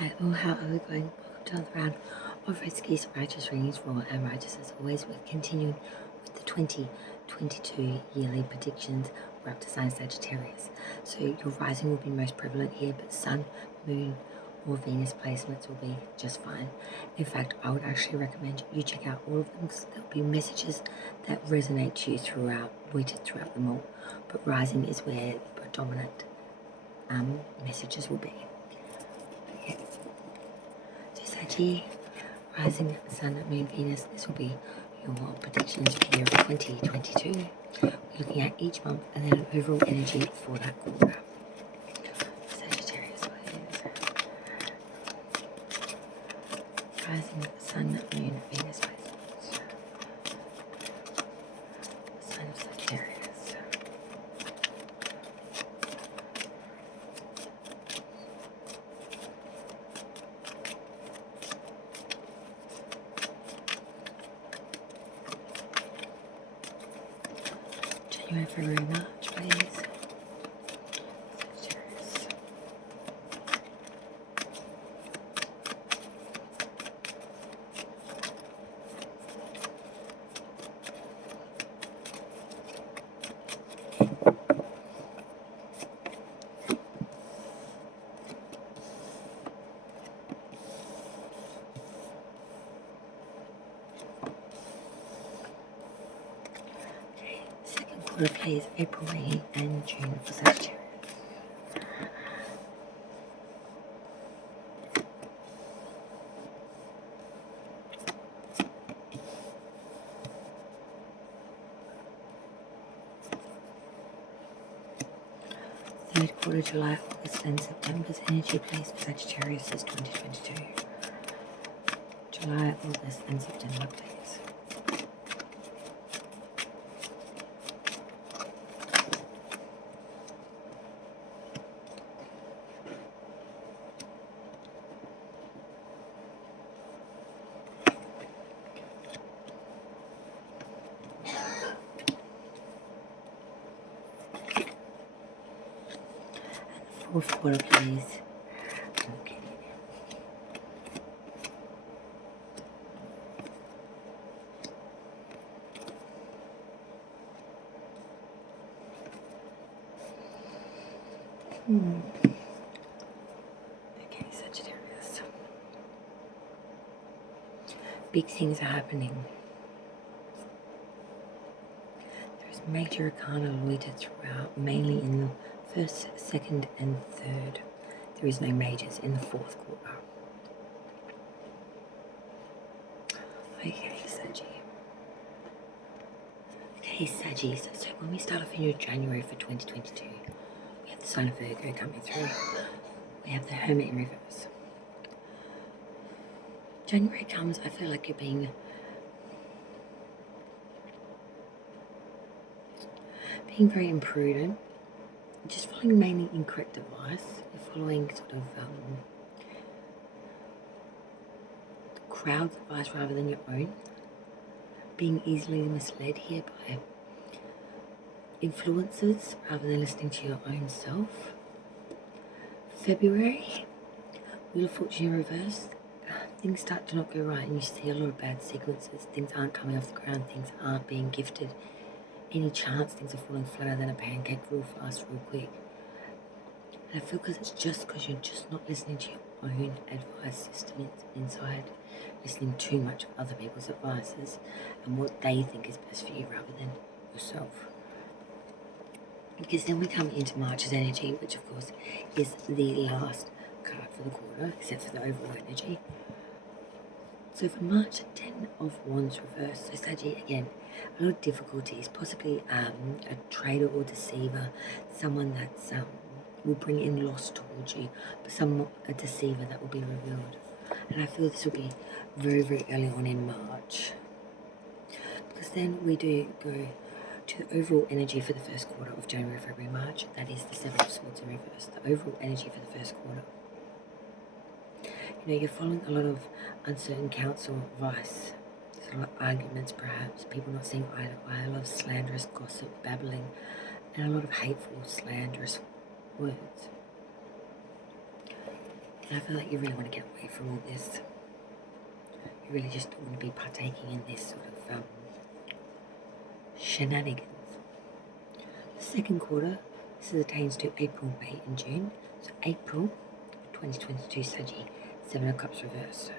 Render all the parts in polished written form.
Hi all, how are we going? Welcome to another round of Reski's Righteous Readings, Raw and Righteous as always. We're continuing with the 2022 yearly predictions. We're up to sign Sagittarius. So your rising will be most prevalent here, but Sun, Moon or Venus placements will be just fine. In fact, I would actually recommend you check out all of them because there'll be messages that resonate to you weighted throughout them all. But rising is where the predominant messages will be. Okay. So Saggy, rising Sun, Moon, Venus, this will be your predictions for the year of 2022. We're looking at each month and then an overall energy for that quarter. Sagittarius, please. Rising Sun, Moon, Venus, placements. Sign of Sagittarius. January, February, March, please. Sagittarius. Okay, second quarter plays April, May, and June for Sagittarius. Third quarter, July, August, and September's energy plays for Sagittarius is 2022. July, August, and September, please. Fourth quarter, please. Okay. Okay, Sagittarius. Big things are happening. There's major arcana loitered throughout, mainly in the first, second, and third. There is no majors in the fourth quarter. Okay, Saggy. Okay, Saggy. So when we start off in your January for 2022, we have the sign of Virgo coming through. We have the Hermit in reverse. January comes, I feel like you're being very imprudent, just following mainly incorrect advice. You're following sort of the crowd's advice rather than your own. Being easily misled here by influences rather than listening to your own self. February, Wheel of Fortune in reverse. Things start to not go right and you see a lot of bad sequences. Things aren't coming off the ground. Things aren't being gifted any chance. Things are falling flatter than a pancake, real fast, real quick. And I feel it's just because you're just not listening to your own advice system inside, listening too much of other people's advices and what they think is best for you rather than yourself. Because then we come into March's energy, which of course is the last card for the quarter, except for the overall energy. So for March, 10 of Wands reverse. So Saggy, again, a lot of difficulties, possibly a traitor or deceiver, someone that's will bring in loss towards you, but a deceiver that will be revealed. And I feel this will be very, very early on in March. Because then we do go to the overall energy for the first quarter of January, February, March. That is the Seven of Swords in reverse, the overall energy for the first quarter. You know, you're following a lot of uncertain counsel, advice. There's a lot of arguments, perhaps, people not seeing eye to eye, a lot of slanderous gossip, babbling, and a lot of hateful, slanderous words. And I feel like you really want to get away from all this. You really just don't want to be partaking in this sort of shenanigans. The second quarter, this attains to April, May and June. So April 2022 Saggy, 7 of Cups reversed.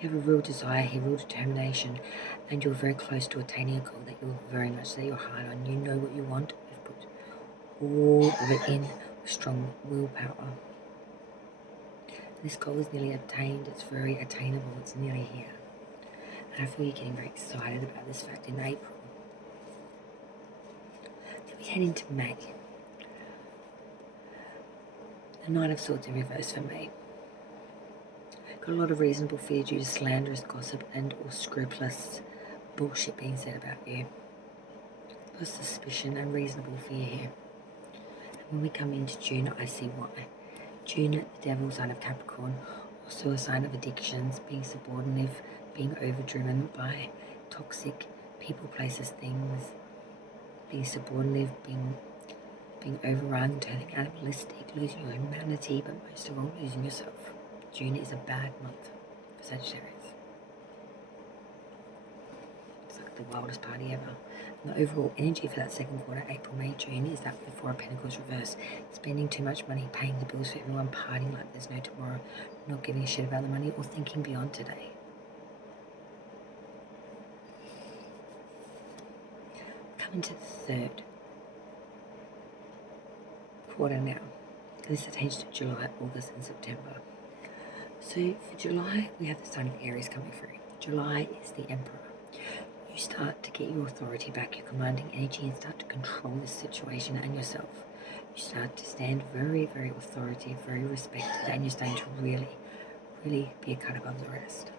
You have a real desire here, real determination, and you're very close to attaining a goal that you're very much set your heart on. You know what you want. You've put all of it in with strong willpower. This goal is nearly obtained. It's very attainable. It's nearly here. And I feel you're getting very excited about this fact in April. Then we head into May. The Knight of Swords in reverse for May. Got a lot of reasonable fear due to slanderous gossip and or scrupulous bullshit being said about you. A lot of suspicion and reasonable fear here. And when we come into June, I see why. June, the devil sign of Capricorn, also a sign of addictions, being subordinate, being overdriven by toxic people, places, things, being subordinate, being overrun, turning animalistic, losing your humanity, but most of all, losing yourself. June is a bad month for Sagittarius. It's like the wildest party ever. And the overall energy for that second quarter, April, May, June, is that the Four of Pentacles reverse. Spending too much money, paying the bills for everyone, partying like there's no tomorrow, not giving a shit about the money, or thinking beyond today. Coming to the third quarter now. This attains to July, August and September. So for July, we have the sign of Aries coming through. July is the Emperor. You start to get your authority back, your commanding energy, and start to control this situation and yourself. You start to stand very, very authoritative, very respected, and you're starting to really, really be a cut above the rest.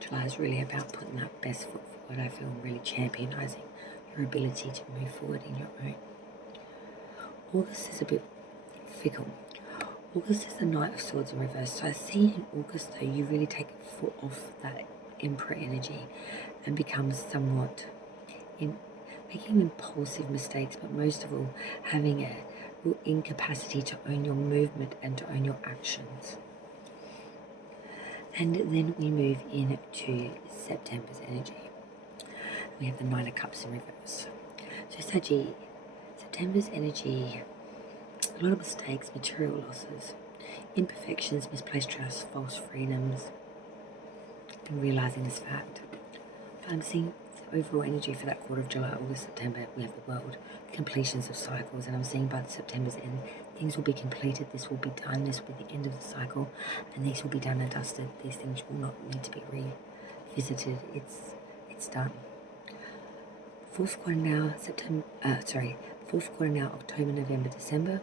July is really about putting that best foot forward. I feel really championising your ability to move forward in your own. August is a bit fickle. August is the Knight of Swords in reverse. So I see in August, though, you really take a foot off that Emperor energy and become somewhat making impulsive mistakes, but most of all, having a real incapacity to own your movement and to own your actions. And then we move into September's energy. We have the Nine of Cups in reverse. So Saggy, September's energy, a lot of mistakes, material losses, imperfections, misplaced trust, false freedoms, and realising this fact. But I'm seeing the overall energy for that quarter of July, August, September. We have the world, completions of cycles, and I'm seeing by September's end, things will be completed, this will be done, this will be the end of the cycle, and these will be done and dusted. These things will not need to be revisited. It's done. Fourth quarter now, October, November, December.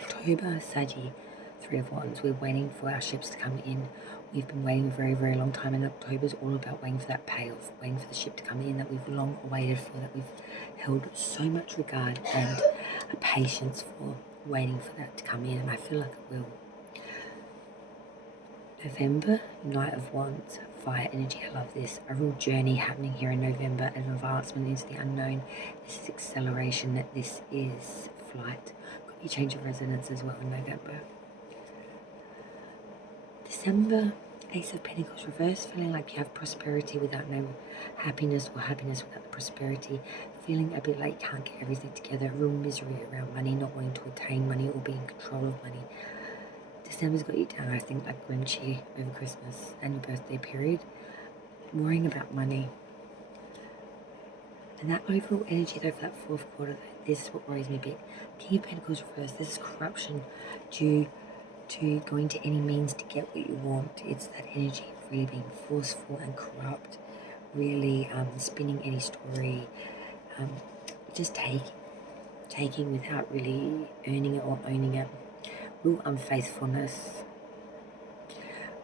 October, Saggy, Three of Wands. We're waiting for our ships to come in. We've been waiting a very, very long time, and October is all about waiting for that payoff, waiting for the ship to come in that we've long awaited for, that we've held so much regard and a patience for, waiting for that to come in, and I feel like it will. November, Knight of Wands, fire energy. I love this. A real journey happening here in November, an advancement into the unknown. This is acceleration. This is flight. Could be change of residence as well in November. December, Ace of Pentacles reverse, feeling like you have prosperity without no happiness, or happiness without the prosperity, feeling a bit like you can't get everything together, real misery around money, not wanting to attain money or be in control of money. December's got you down, I think, like Grinchy over Christmas and your birthday period, worrying about money. And that overall energy though for that fourth quarter, this is what worries me a bit. King of Pentacles reverse, this is corruption due to going to any means to get what you want. It's that energy of really being forceful and corrupt, really spinning any story, just taking without really earning it or owning it, real unfaithfulness,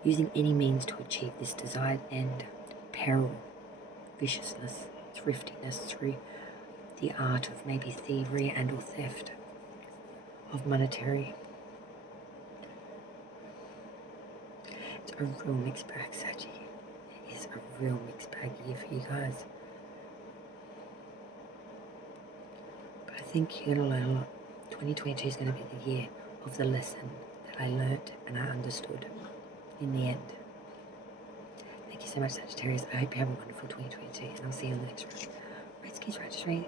using any means to achieve this desired end, peril, viciousness, thriftiness through the art of maybe thievery and or theft of monetary. It's a real mixed bag, Saggy. It is a real mixed bag year for you guys. But I think you're going to learn a lot. 2022 is going to be the year of the lesson that I learnt and I understood in the end. Thank you so much, Sagittarius. I hope you have a wonderful 2022, and I'll see you on the next one. Right, skis, right, just read.